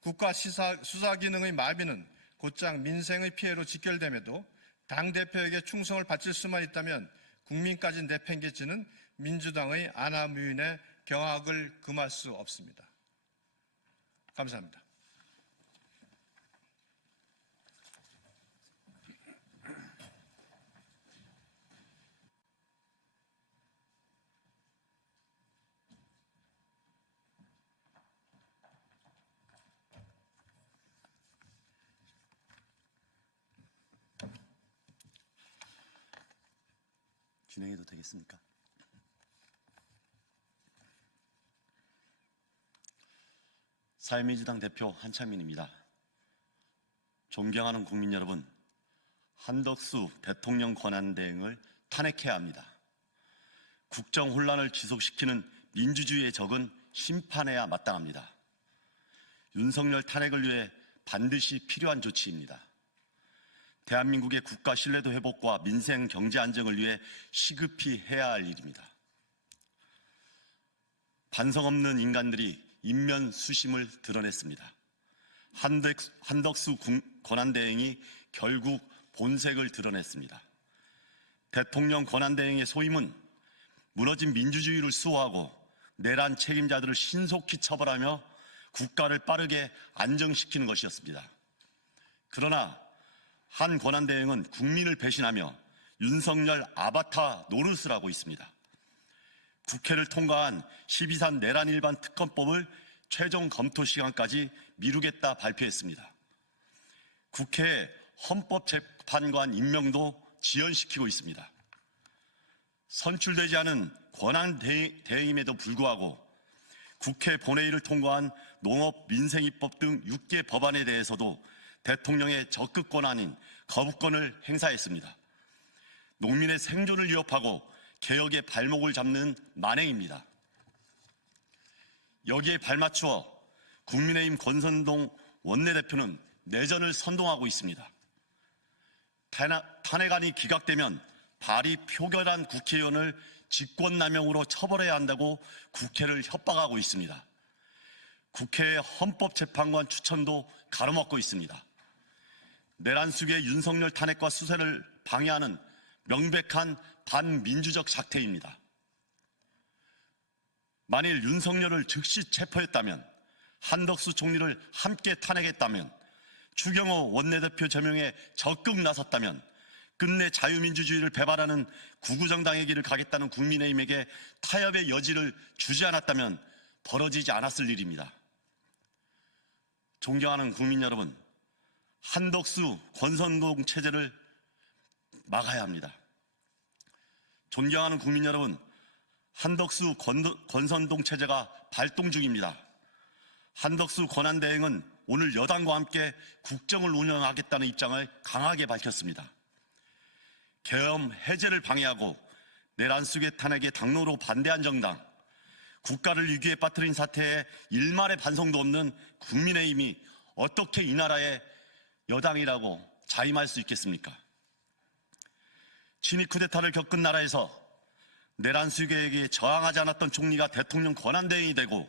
국가 수사 기능의 마비는 곧장 민생의 피해로 직결됨에도 당대표에게 충성을 바칠 수만 있다면 국민까지 내팽개치는 민주당의 안하무인의 경악을 금할 수 없습니다. 감사합니다. 진행해도 되겠습니까? 사회민주당 대표 한창민입니다. 존경하는 국민 여러분, 한덕수 대통령 권한대행을 탄핵해야 합니다. 국정 혼란을 지속시키는 민주주의의 적은 심판해야 마땅합니다. 윤석열 탄핵을 위해 반드시 필요한 조치입니다. 대한민국의 국가 신뢰도 회복과 민생 경제 안정을 위해 시급히 해야 할 일입니다. 반성 없는 인간들이 인면 수심을 드러냈습니다. 한덕수 권한대행이 결국 본색을 드러냈습니다. 대통령 권한대행의 소임은 무너진 민주주의를 수호하고 내란 책임자들을 신속히 처벌하며 국가를 빠르게 안정시키는 것이었습니다. 그러나 한 권한대행은 국민을 배신하며 윤석열 아바타 노릇을 하고 있습니다. 국회를 통과한 12.3 내란 일반 특검법을 최종 검토 시간까지 미루겠다 발표했습니다. 국회의 헌법재판관 임명도 지연시키고 있습니다. 선출되지 않은 권한대행임에도 불구하고 국회 본회의를 통과한 농업민생입법 등 6개 법안에 대해서도 대통령의 적극 권한인 거부권을 행사했습니다. 농민의 생존을 위협하고 개혁의 발목을 잡는 만행입니다. 여기에 발맞추어 국민의힘 권선동 원내대표는 내전을 선동하고 있습니다. 탄핵안이 기각되면 발의 표결한 국회의원을 직권남용으로 처벌해야 한다고 국회를 협박하고 있습니다. 국회의 헌법재판관 추천도 가로막고 있습니다. 내란 속의 윤석열 탄핵과 수세를 방해하는 명백한 반민주적 작태입니다. 만일 윤석열을 즉시 체포했다면, 한덕수 총리를 함께 탄핵했다면, 추경호 원내대표 제명에 적극 나섰다면, 끝내 자유민주주의를 배반하는 구구정당의 길을 가겠다는 국민의힘에게 타협의 여지를 주지 않았다면 벌어지지 않았을 일입니다. 존경하는 국민 여러분, 한덕수 권선동 체제를 막아야 합니다. 존경하는 국민 여러분, 한덕수 권선동 체제가 발동 중입니다. 한덕수 권한대행은 오늘 여당과 함께 국정을 운영하겠다는 입장을 강하게 밝혔습니다. 계엄 해제를 방해하고 내란 속의 탄핵의 당로로 반대한 정당, 국가를 위기에 빠뜨린 사태에 일말의 반성도 없는 국민의힘이 어떻게 이 나라의 여당이라고 자임할 수 있겠습니까? 친위 쿠데타를 겪은 나라에서 내란 수계에게 저항하지 않았던 총리가 대통령 권한대행이 되고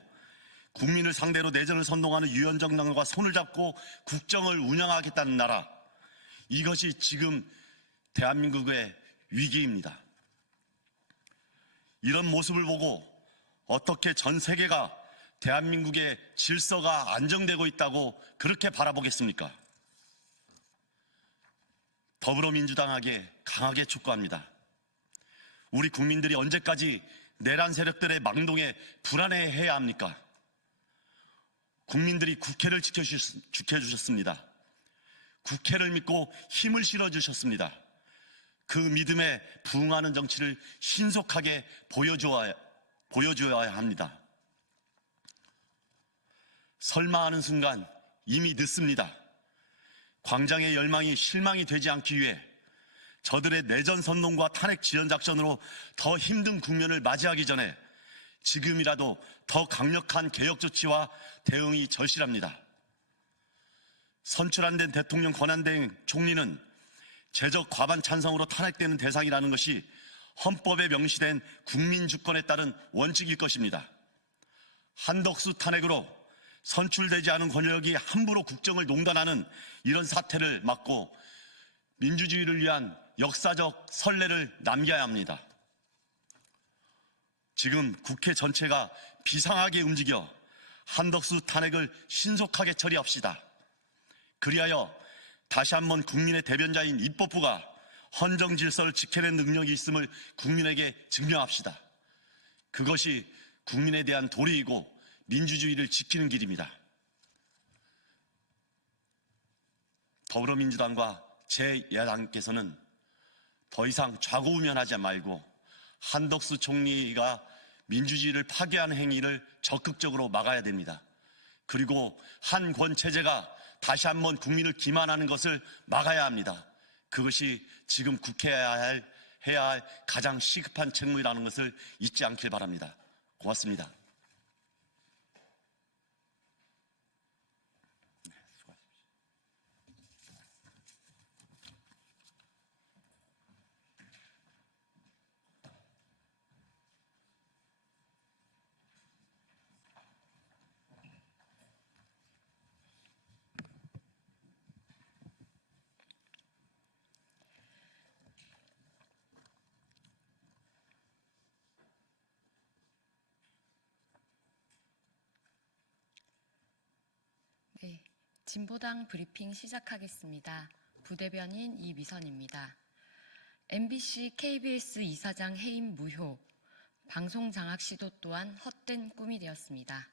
국민을 상대로 내전을 선동하는 유연정당과 손을 잡고 국정을 운영하겠다는 나라, 이것이 지금 대한민국의 위기입니다. 이런 모습을 보고 어떻게 전 세계가 대한민국의 질서가 안정되고 있다고 그렇게 바라보겠습니까? 더불어민주당에게 강하게 촉구합니다. 우리 국민들이 언제까지 내란 세력들의 망동에 불안해해야 합니까? 국민들이 국회를 지켜주셨습니다. 국회를 믿고 힘을 실어주셨습니다. 그 믿음에 부응하는 정치를 신속하게 보여줘야 합니다. 설마 하는 순간 이미 늦습니다. 광장의 열망이 실망이 되지 않기 위해 저들의 내전 선동과 탄핵 지연 작전으로 더 힘든 국면을 맞이하기 전에 지금이라도 더 강력한 개혁 조치와 대응이 절실합니다. 선출 안 된 대통령 권한대행 총리는 제적 과반 찬성으로 탄핵되는 대상이라는 것이 헌법에 명시된 국민 주권에 따른 원칙일 것입니다. 한덕수 탄핵으로 선출되지 않은 권력이 함부로 국정을 농단하는 이런 사태를 막고 민주주의를 위한 역사적 선례를 남겨야 합니다. 지금 국회 전체가 비상하게 움직여 한덕수 탄핵을 신속하게 처리합시다. 그리하여 다시 한번 국민의 대변자인 입법부가 헌정 질서를 지켜낸 능력이 있음을 국민에게 증명합시다. 그것이 국민에 대한 도리이고 민주주의를 지키는 길입니다. 더불어민주당과 제 야당께서는 더 이상 좌고우면하지 말고 한덕수 총리가 민주주의를 파괴하는 행위를 적극적으로 막아야 됩니다. 그리고 한권 체제가 다시 한번 국민을 기만하는 것을 막아야 합니다. 그것이 지금 국회에 해야 할 가장 시급한 책무라는 것을 잊지 않길 바랍니다. 고맙습니다. 진보당 브리핑 시작하겠습니다. 부대변인 이미선입니다. MBC, KBS 이사장 해임 무효, 방송 장악 시도 또한 헛된 꿈이 되었습니다.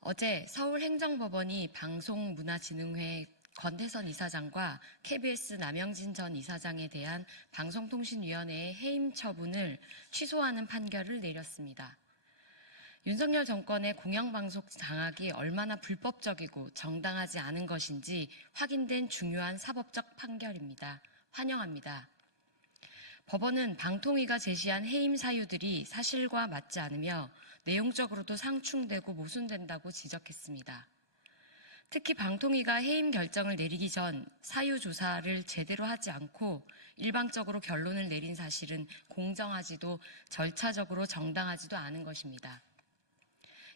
어제 서울행정법원이 방송문화진흥회 권태선 이사장과 KBS 남영진 전 이사장에 대한 방송통신위원회의 해임 처분을 취소하는 판결을 내렸습니다. 윤석열 정권의 공영방송 장악이 얼마나 불법적이고 정당하지 않은 것인지 확인된 중요한 사법적 판결입니다. 환영합니다. 법원은 방통위가 제시한 해임 사유들이 사실과 맞지 않으며 내용적으로도 상충되고 모순된다고 지적했습니다. 특히 방통위가 해임 결정을 내리기 전 사유 조사를 제대로 하지 않고 일방적으로 결론을 내린 사실은 공정하지도 절차적으로 정당하지도 않은 것입니다.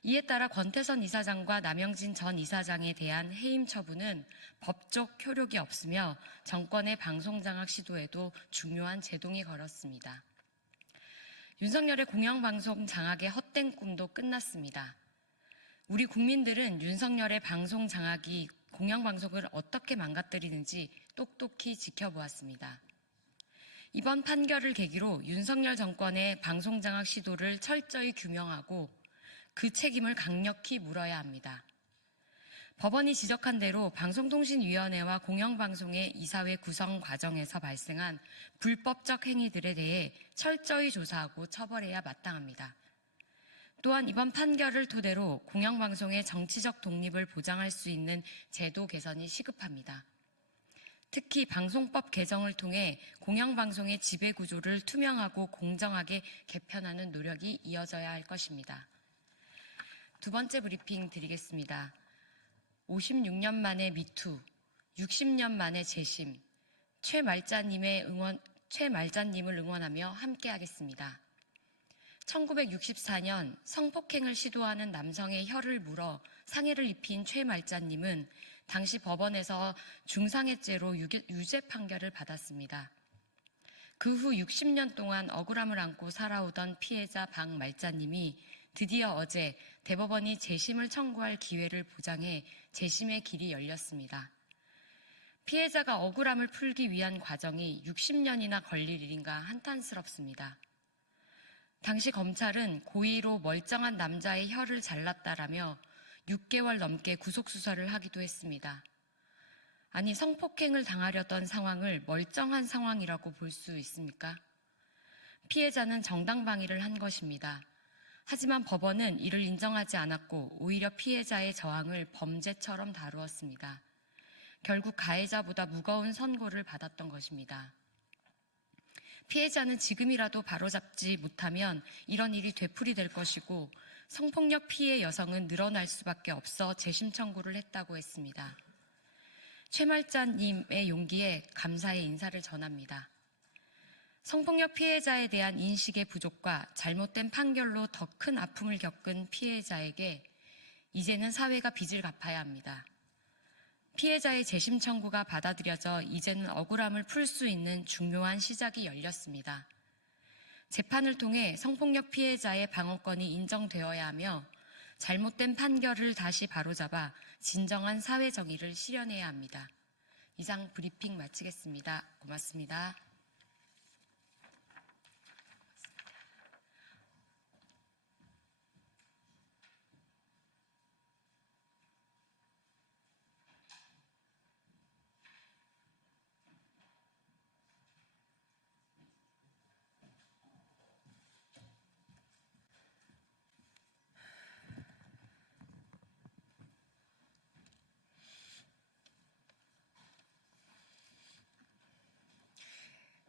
이에 따라 권태선 이사장과 남영진 전 이사장에 대한 해임 처분은 법적 효력이 없으며 정권의 방송장악 시도에도 중요한 제동이 걸었습니다. 윤석열의 공영방송 장악의 헛된 꿈도 끝났습니다. 우리 국민들은 윤석열의 방송 장악이 공영방송을 어떻게 망가뜨리는지 똑똑히 지켜보았습니다. 이번 판결을 계기로 윤석열 정권의 방송 장악 시도를 철저히 규명하고 그 책임을 강력히 물어야 합니다. 법원이 지적한 대로 방송통신위원회와 공영방송의 이사회 구성 과정에서 발생한 불법적 행위들에 대해 철저히 조사하고 처벌해야 마땅합니다. 또한 이번 판결을 토대로 공영방송의 정치적 독립을 보장할 수 있는 제도 개선이 시급합니다. 특히 방송법 개정을 통해 공영방송의 지배구조를 투명하고 공정하게 개편하는 노력이 이어져야 할 것입니다. 두 번째 브리핑 드리겠습니다. 56년 만에 미투, 60년 만에 재심, 최말자님을 응원하며 함께하겠습니다. 1964년 성폭행을 시도하는 남성의 혀를 물어 상해를 입힌 최말자님은 당시 법원에서 중상해죄로 유죄 판결을 받았습니다. 그 후 60년 동안 억울함을 안고 살아오던 피해자 박말자님이 드디어 어제 대법원이 재심을 청구할 기회를 보장해 재심의 길이 열렸습니다. 피해자가 억울함을 풀기 위한 과정이 60년이나 걸릴 일인가 한탄스럽습니다. 당시 검찰은 고의로 멀쩡한 남자의 혀를 잘랐다라며 6개월 넘게 구속수사를 하기도 했습니다. 아니, 성폭행을 당하려던 상황을 멀쩡한 상황이라고 볼 수 있습니까? 피해자는 정당방위를 한 것입니다. 하지만 법원은 이를 인정하지 않았고 오히려 피해자의 저항을 범죄처럼 다루었습니다. 결국 가해자보다 무거운 선고를 받았던 것입니다. 피해자는 지금이라도 바로잡지 못하면 이런 일이 되풀이될 것이고 성폭력 피해 여성은 늘어날 수밖에 없어 재심 청구를 했다고 했습니다. 최말자님의 용기에 감사의 인사를 전합니다. 성폭력 피해자에 대한 인식의 부족과 잘못된 판결로 더 큰 아픔을 겪은 피해자에게 이제는 사회가 빚을 갚아야 합니다. 피해자의 재심 청구가 받아들여져 이제는 억울함을 풀 수 있는 중요한 시작이 열렸습니다. 재판을 통해 성폭력 피해자의 방어권이 인정되어야 하며 잘못된 판결을 다시 바로잡아 진정한 사회 정의를 실현해야 합니다. 이상 브리핑 마치겠습니다. 고맙습니다.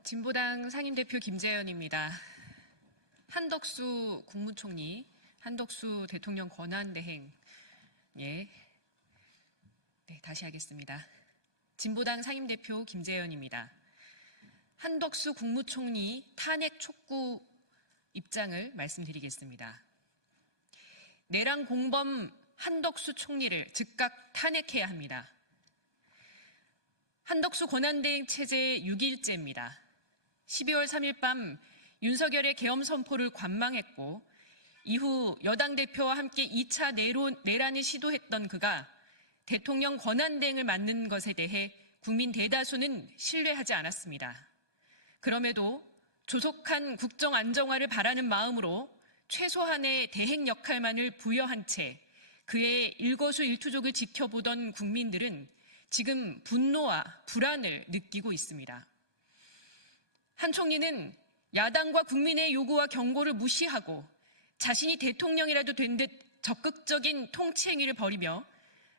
진보당 상임대표 김재현입니다. 한덕수 국무총리, 한덕수 대통령 권한대행, 다시 하겠습니다. 진보당 상임대표 김재현입니다. 한덕수 국무총리 탄핵 촉구 입장을 말씀드리겠습니다. 내란 공범 한덕수 총리를 즉각 탄핵해야 합니다. 한덕수 권한대행 체제의 6일째입니다. 12월 3일 밤 윤석열의 계엄 선포를 관망했고 이후 여당 대표와 함께 2차 내란을 시도했던 그가 대통령 권한대행을 맡는 것에 대해 국민 대다수는 신뢰하지 않았습니다. 그럼에도 조속한 국정 안정화를 바라는 마음으로 최소한의 대행 역할만을 부여한 채 그의 일거수일투족을 지켜보던 국민들은 지금 분노와 불안을 느끼고 있습니다. 한 총리는 야당과 국민의 요구와 경고를 무시하고 자신이 대통령이라도 된 듯 적극적인 통치 행위를 벌이며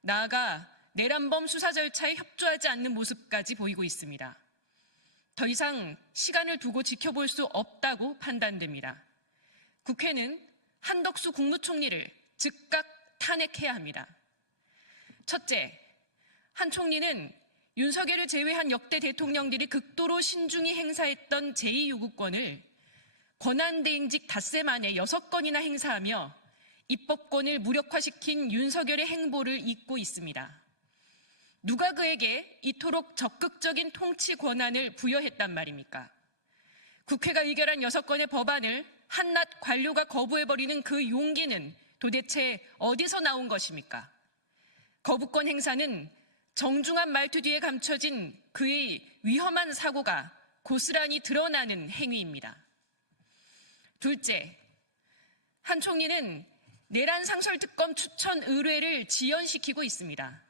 나아가 내란범 수사 절차에 협조하지 않는 모습까지 보이고 있습니다. 더 이상 시간을 두고 지켜볼 수 없다고 판단됩니다. 국회는 한덕수 국무총리를 즉각 탄핵해야 합니다. 첫째, 한 총리는 윤석열을 제외한 역대 대통령들이 극도로 신중히 행사했던 제2요구권을 권한대행직 닷새 만에 6건이나 행사하며 입법권을 무력화시킨 윤석열의 행보를 잇고 있습니다. 누가 그에게 이토록 적극적인 통치 권한을 부여했단 말입니까? 국회가 의결한 6건의 법안을 한낱 관료가 거부해버리는 그 용기는 도대체 어디서 나온 것입니까? 거부권 행사는 정중한 말투 뒤에 감춰진 그의 위험한 사고가 고스란히 드러나는 행위입니다. 둘째, 한 총리는 내란 상설특검 추천 의뢰를 지연시키고 있습니다.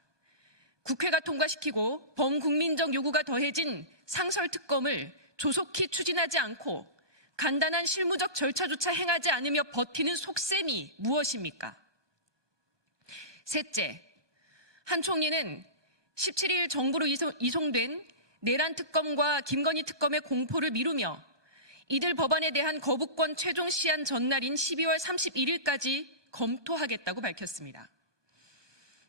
국회가 통과시키고 범국민적 요구가 더해진 상설특검을 조속히 추진하지 않고 간단한 실무적 절차조차 행하지 않으며 버티는 속셈이 무엇입니까? 셋째, 한 총리는 17일 정부로 이송된 내란 특검과 김건희 특검의 공포를 미루며 이들 법안에 대한 거부권 최종 시한 전날인 12월 31일까지 검토하겠다고 밝혔습니다.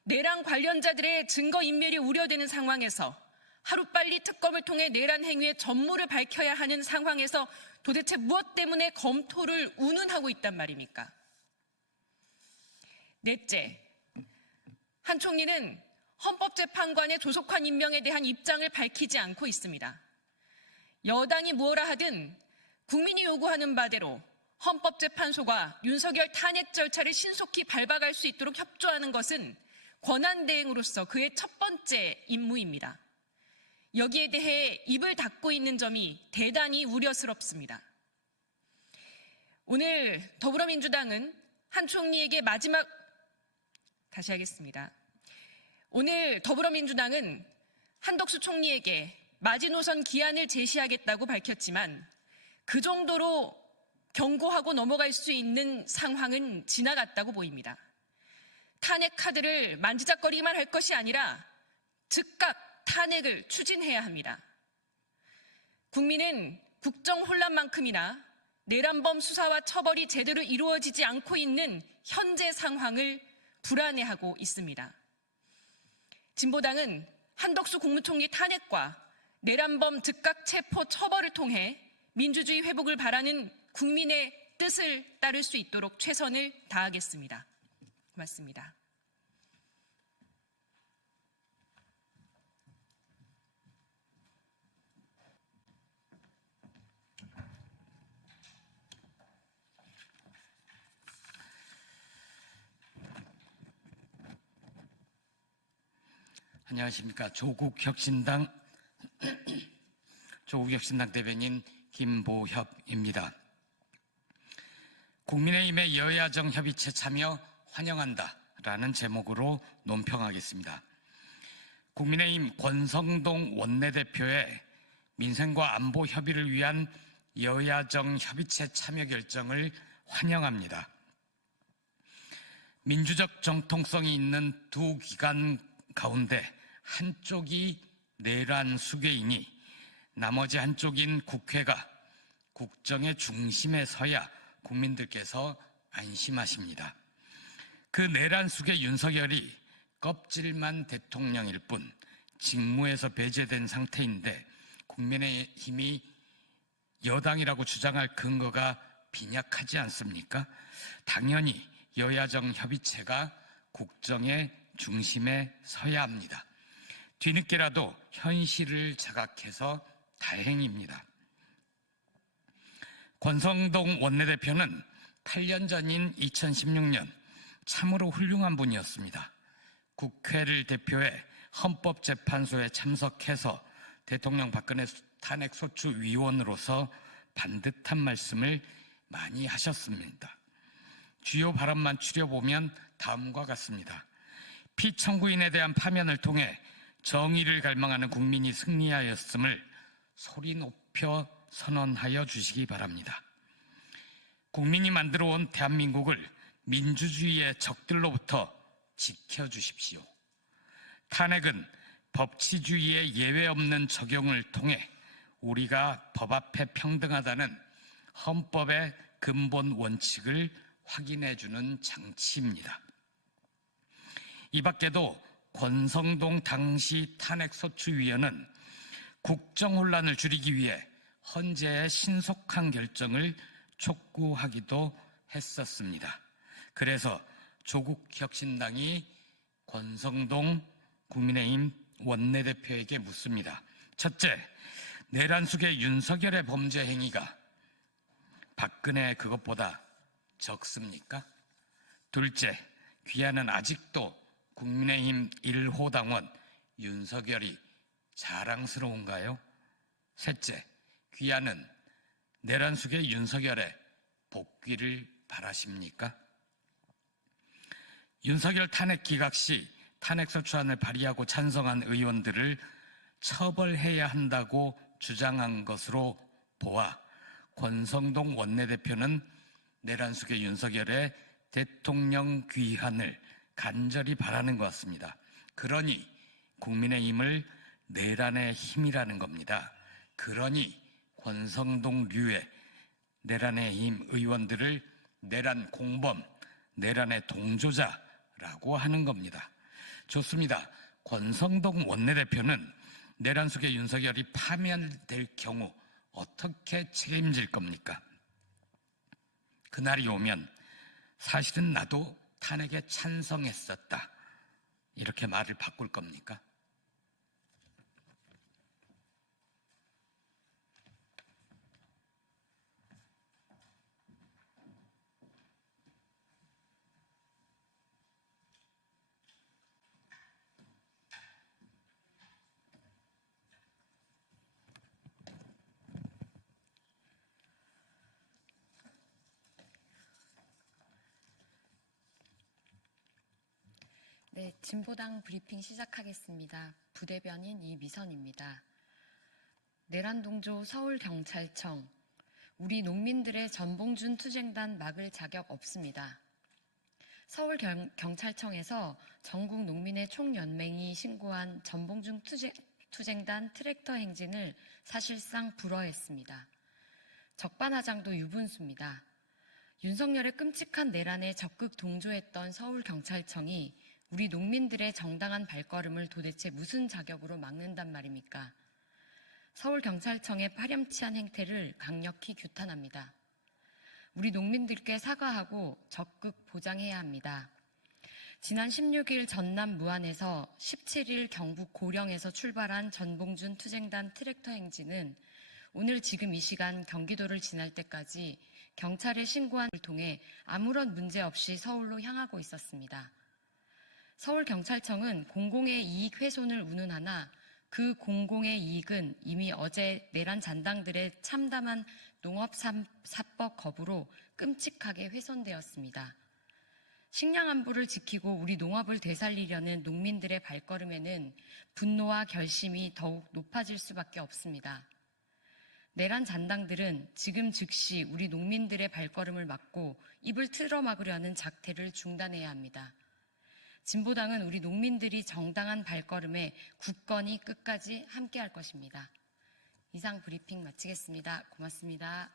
내란 관련자들의 증거인멸이 우려되는 상황에서 하루빨리 특검을 통해 내란 행위의 전모를 밝혀야 하는 상황에서 도대체 무엇 때문에 검토를 운운하고 있단 말입니까? 넷째, 한 총리는 헌법재판관의 조속한 임명에 대한 입장을 밝히지 않고 있습니다. 여당이 무엇라 하든 국민이 요구하는 바대로 헌법재판소가 윤석열 탄핵 절차를 신속히 밟아갈 수 있도록 협조하는 것은 권한대행으로서 그의 첫 번째 임무입니다. 여기에 대해 입을 닫고 있는 점이 대단히 우려스럽습니다. 오늘 더불어민주당은 한 총리에게 오늘 더불어민주당은 한덕수 총리에게 마지노선 기한을 제시하겠다고 밝혔지만 그 정도로 경고하고 넘어갈 수 있는 상황은 지나갔다고 보입니다. 탄핵 카드를 만지작거리기만 할 것이 아니라 즉각 탄핵을 추진해야 합니다. 국민은 국정 혼란만큼이나 내란범 수사와 처벌이 제대로 이루어지지 않고 있는 현재 상황을 불안해하고 있습니다. 진보당은 한덕수 국무총리 탄핵과 내란범 즉각 체포 처벌을 통해 민주주의 회복을 바라는 국민의 뜻을 따를 수 있도록 최선을 다하겠습니다. 고맙습니다. 안녕하십니까. 조국혁신당 대변인 김보협입니다. 국민의힘의 여야정 협의체 참여 환영한다라는 제목으로 논평하겠습니다. 국민의힘 권성동 원내대표의 민생과 안보 협의를 위한 여야정 협의체 참여 결정을 환영합니다. 민주적 정통성이 있는 두 기관 가운데 한쪽이 내란 수괴이니 나머지 한쪽인 국회가 국정의 중심에 서야 국민들께서 안심하십니다. 그 내란 수괴 윤석열이 껍질만 대통령일 뿐 직무에서 배제된 상태인데 국민의힘이 여당이라고 주장할 근거가 빈약하지 않습니까? 당연히 여야정 협의체가 국정의 중심에 서야 합니다. 뒤늦게라도 현실을 자각해서 다행입니다. 권성동 원내대표는 8년 전인 2016년 참으로 훌륭한 분이었습니다. 국회를 대표해 헌법재판소에 참석해서 대통령 박근혜 탄핵소추위원으로서 반듯한 말씀을 많이 하셨습니다. 주요 발언만 추려보면 다음과 같습니다. 피청구인에 대한 파면을 통해 정의를 갈망하는 국민이 승리하였음을 소리 높여 선언하여 주시기 바랍니다. 국민이 만들어온 대한민국을 민주주의의 적들로부터 지켜주십시오. 탄핵은 법치주의의 예외 없는 적용을 통해 우리가 법 앞에 평등하다는 헌법의 근본 원칙을 확인해주는 장치입니다. 이 밖에도 권성동 당시 탄핵소추위원은 국정혼란을 줄이기 위해 헌재의 신속한 결정을 촉구하기도 했었습니다. 그래서 조국혁신당이 권성동 국민의힘 원내대표에게 묻습니다. 첫째, 내란 속의 윤석열의 범죄 행위가 박근혜 그것보다 적습니까? 둘째, 귀하는 아직도 국민의힘 1호 당원 윤석열이 자랑스러운가요? 셋째, 귀하는 내란 속의 윤석열의 복귀를 바라십니까? 윤석열 탄핵 기각 시 탄핵소추안을 발의하고 찬성한 의원들을 처벌해야 한다고 주장한 것으로 보아 권성동 원내대표는 내란 속의 윤석열의 대통령 귀환을 간절히 바라는 것 같습니다. 그러니 국민의힘을 내란의 힘이라는 겁니다. 그러니 권성동류의 내란의 힘 의원들을 내란 공범, 내란의 동조자라고 하는 겁니다. 좋습니다. 권성동 원내대표는 내란 속의 윤석열이 파면될 경우 어떻게 책임질 겁니까? 그날이 오면 사실은 나도 탄핵에 찬성했었다. 이렇게 말을 바꿀 겁니까? 네, 진보당 브리핑 시작하겠습니다. 부대변인 이미선입니다. 내란동조 서울경찰청, 우리 농민들의 전봉준 투쟁단 막을 자격 없습니다. 서울경찰청에서 전국 농민의 총연맹이 신고한 전봉준 투쟁단 트랙터 행진을 사실상 불허했습니다. 적반하장도 유분수입니다. 윤석열의 끔찍한 내란에 적극 동조했던 서울경찰청이 우리 농민들의 정당한 발걸음을 도대체 무슨 자격으로 막는단 말입니까? 서울경찰청의 파렴치한 행태를 강력히 규탄합니다. 우리 농민들께 사과하고 적극 보장해야 합니다. 지난 16일 전남 무안에서 17일 경북 고령에서 출발한 전봉준 투쟁단 트랙터 행진은 오늘 지금 이 시간 경기도를 지날 때까지 경찰에 신고한 걸 통해 아무런 문제 없이 서울로 향하고 있었습니다. 서울경찰청은 공공의 이익 훼손을 운운하나 그 공공의 이익은 이미 어제 내란 잔당들의 참담한 농업사법 거부로 끔찍하게 훼손되었습니다. 식량 안보를 지키고 우리 농업을 되살리려는 농민들의 발걸음에는 분노와 결심이 더욱 높아질 수밖에 없습니다. 내란 잔당들은 지금 즉시 우리 농민들의 발걸음을 막고 입을 틀어막으려는 작태를 중단해야 합니다. 진보당은 우리 농민들이 정당한 발걸음에 굳건히 끝까지 함께할 것입니다. 이상 브리핑 마치겠습니다. 고맙습니다.